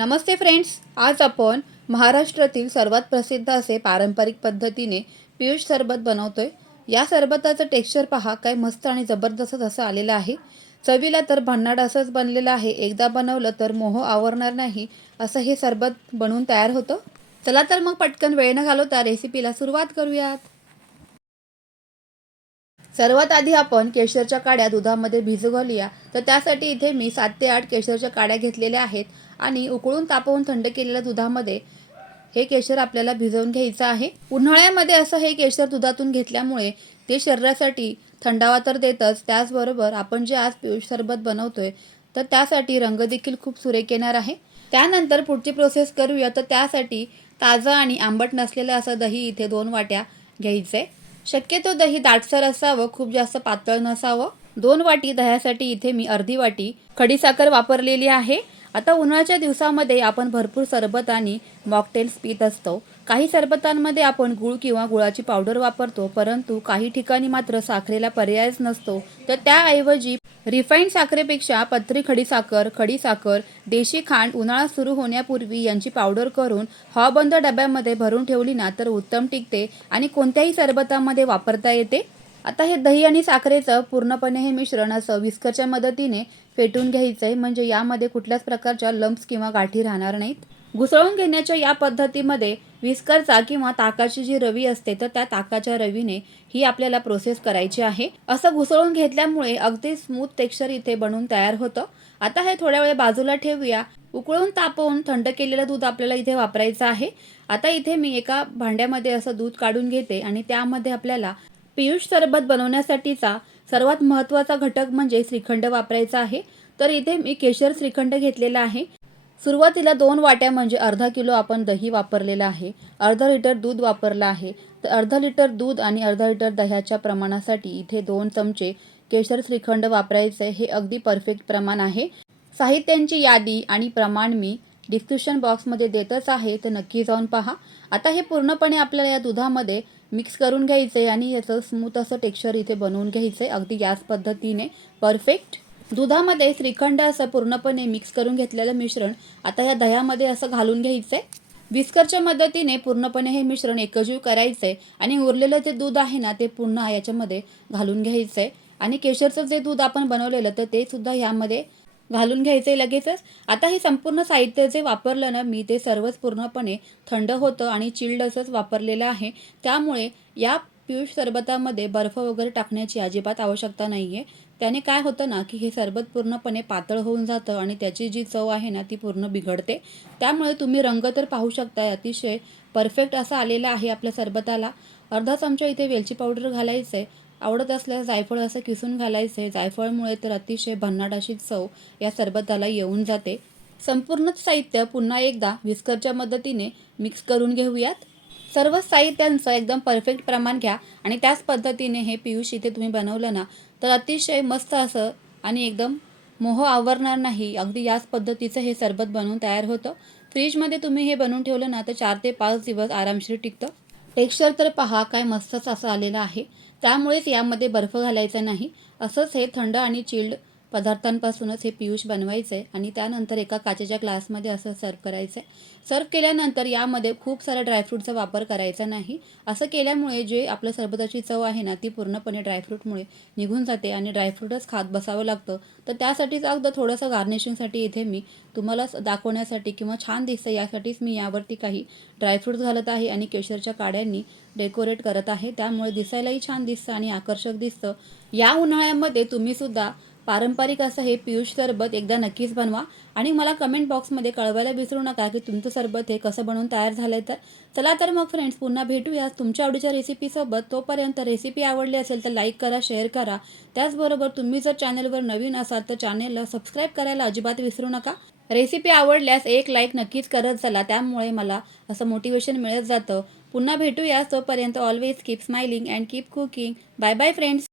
नमस्ते friends, आज आपण महाराष्ट्रातील सर्वात प्रसिद्ध असे पारंपरिक पद्धतीने पियुष सरबत बनवतोय। या सरबताचं टेक्स्चर पहा, काय मस्त आणि जबरदस्त असं आलेलं आहे। चवीला तर भन्नाट असंच बनलेलं आहे। एकदा बनवलं तर मोह आवरणार नाही असं हे सरबत बनवून तयार होतं। चला तर मग पटकन वेळ न घालवता रेसिपीला सुरुवात करूयात। सर्वात आधी आपण केशरच्या काड्या दुधामध्ये भिजू घालूया। तर त्यासाठी इथे मी 7 ते 8 केशरच्या काड्या घेतलेल्या आहेत आणि उकळून तापवून थंड केलेल्या दुधामध्ये हे केशर आपल्याला भिजवून घ्यायचं आहे। उन्हाळ्यामध्ये असं हे केशर दुधातून घेतल्यामुळे ते शरीरासाठी थंडावा तर देतच, त्याचबरोबर आपण जे आज पियुष सरबत बनवतोय तर त्यासाठी रंग देखील खूप सुरेख येणार आहे। त्यानंतर पुढची प्रोसेस करूया। तर त्यासाठी ताजं आणि आंबट नसलेलं असं दही इथे 2 वाट्या घ्यायचंय। शक्यतो दही दाटसर असावं, खूप जास्त पातळ नसावं। 2 वाटी दह्यासाठी इथे मी अर्धी वाटी खडीसाखर वापरलेली आहे। आता उन्हाळ्याच्या दिवसामध्ये आपण भरपूर सरबत आणि मॉकटेल्स पीत असतो। काही सरबतांमध्ये आपण गूळ किंवा गुळाची पावडर वापरतो, परंतु काही ठिकाणी मात्र साखरेला पर्यायच नसतो। तर त्याऐवजी रिफाईंड साखरेपेक्षा पत्री खडीसाखर, देशी खांड उन्हाळा सुरू होण्यापूर्वी यांची पावडर करून हवाबंद डब्यामध्ये भरून ठेवली ना तर उत्तम टिकते आणि कोणत्याही सरबतामध्ये वापरता येते। आता हे दही आणि साखरेचं पूर्णपणे हे मिश्रण असं विस्करच्या मदतीने फेटून घ्यायचं आहे, म्हणजे यामध्ये कुठल्याच प्रकारच्या लम्प्स किंवा गाठी राहणार नाहीत। घुसळून घेण्याच्या या पद्धतीमध्ये विस्करचा किंवा ताकाची जी रवी असते तर त्या ताकाच्या रवीने ही आपल्याला प्रोसेस करायची आहे। असं घुसळून घेतल्यामुळे अगदी स्मूथ टेक्स्चर इथे बनून तयार होतं। आता हे थोड्या वेळ बाजूला ठेवूया। उकळून तापवून थंड केलेलं दूध आपल्याला इथे वापरायचं आहे। आता इथे मी एका भांड्यामध्ये असं दूध काढून घेते आणि त्यामध्ये आपल्याला पियुष सरबत बनवण्यासाठीचा सर्वात महत्त्वाचा घटक म्हणजे श्रीखंड वापरायचा आहे। तर इथे मी केशर श्रीखंड घेतलेला आहे। सुरुवातीला 2 वाट्या म्हणजे अर्धा किलो आपण दही वापरलेलं आहे, अर्धा लिटर दूध वापरलं आहे। तर अर्धा लिटर दूध आणि अर्धा लिटर दह्याच्या प्रमाणासाठी इथे 2 चमचे केशर श्रीखंड वापरायचं आहे। हे अगदी परफेक्ट प्रमाण आहे। साहित्यांची यादी आणि प्रमाण मी डिस्क्रिप्शन बॉक्समध्ये देतच आहे, तर नक्की जाऊन पहा। आता हे पूर्णपणे आपल्याला या दुधामध्ये मिक्स करून घ्यायचं आहे आणि याचं स्मूथ असं टेक्स्चर इथे बनवून घ्यायचं आहे, अगदी याच पद्धतीने परफेक्ट। दुधामध्ये श्रीखंड असं पूर्णपणे मिक्स करून घेतलेलं मिश्रण आता या दह्यामध्ये असं घालून घ्यायचं आहे। विस्करच्या मदतीने पूर्णपणे हे मिश्रण एकजीव करायचं आहे आणि उरलेलं जे दूध आहे ना ते पुन्हा याच्यामध्ये घालून घ्यायचं आहे आणि केशरचं जे दूध आपण बनवलेलं तर ते सुद्धा यामध्ये घालून घ्यायचे लगेचच। आता हे संपूर्ण साहित्य जे वापरलं ना मी ते सर्वच पूर्णपणे थंड होतं आणि चिल्ड असंच वापरलेलं आहे। त्यामुळे या पियुष सरबतामध्ये बर्फ वगैरे टाकण्याची अजिबात आवश्यकता नाही आहे। त्याने काय होतं ना की हे सरबत पूर्णपणे पातळ होऊन जातं आणि त्याची जी चव आहे ना ती पूर्ण बिघडते। त्यामुळे तुम्ही रंग तर पाहू शकता, अतिशय परफेक्ट असा आलेला आहे आपल्या सरबताला। अर्धा चमचा इथे वेलची पावडर घालायचं आहे, आवडत असल्यास जायफळ असं किसून घालायचं आहे। जायफळमुळे तर अतिशय भन्नाट अशी चव या सरबताला येऊन जाते। संपूर्ण साहित्य पुन्हा एकदा विस्करच्या मदतीने मिक्स करून घेऊयात। सर्व साहित्यांचं एकदम परफेक्ट प्रमाण घ्या आणि त्याच पद्धतीने हे पियुष इथे तुम्ही बनवलं ना तर अतिशय मस्त असं आणि एकदम मोह आवरणार नाही, अगदी याच पद्धतीचं हे सरबत बनवून तयार होतं। फ्रीजमध्ये तुम्ही हे बनवून ठेवलं ना तर 4 ते 5 दिवस आरामशीर टिकतं। टेक्स्चर तर पहा, काय मस्तच असं आलेलं आहे। त्यामुळेच यामध्ये बर्फ घालायचा नाही। असंच हे थंड आणि चिल्ड पदार्थांपासूनच हे पियुष बनवायचं आहे आणि त्यानंतर एका काचेच्या ग्लासमध्ये असं सर्व करायचं आहे। सर्व केल्यानंतर यामध्ये खूप साऱ्या ड्रायफ्रूटचा वापर करायचा नाही। असं केल्यामुळे जे आपलं सरबताची चव आहे ना ती पूर्णपणे ड्रायफ्रूटमुळे निघून जाते आणि ड्रायफ्रूटच खात बसावं लागतं। तर त्यासाठीच अगदी थोडंसं गार्निशिंगसाठी इथे मी तुम्हाला दाखवण्यासाठी किंवा छान दिसतं यासाठीच मी यावरती काही ड्रायफ्रूट्स घालत आहे आणि केशरच्या काड्यांनी डेकोरेट करत आहे। त्यामुळे दिसायलाही छान दिसतं आणि आकर्षक दिसतं। या उन्हाळ्यामध्ये तुम्ही सुद्धा पारंपरिक असं हे पियुष सरबत एकदा नक्कीच बनवा आणि मला कमेंट बॉक्समध्ये कळवायला विसरू नका की तुमचं सरबत हे कसं बनवून तयार झालंय। तर चला तर मग फ्रेंड्स, पुन्हा भेटूया तुमच्या आवडीच्या रेसिपीसोबत। तोपर्यंत रेसिपी आवडली असेल तर लाईक करा, शेअर करा। त्याचबरोबर तुम्ही जर चॅनलवर नवीन असाल तर चॅनलला सबस्क्राईब करायला अजिबात विसरू नका। रेसिपी आवडल्यास एक लाईक नक्कीच करत चला, त्यामुळे मला असं मोटिवेशन मिळत जातं। पुन्हा भेटूया, तोपर्यंत always keep smiling and keep cooking. Bye bye friends.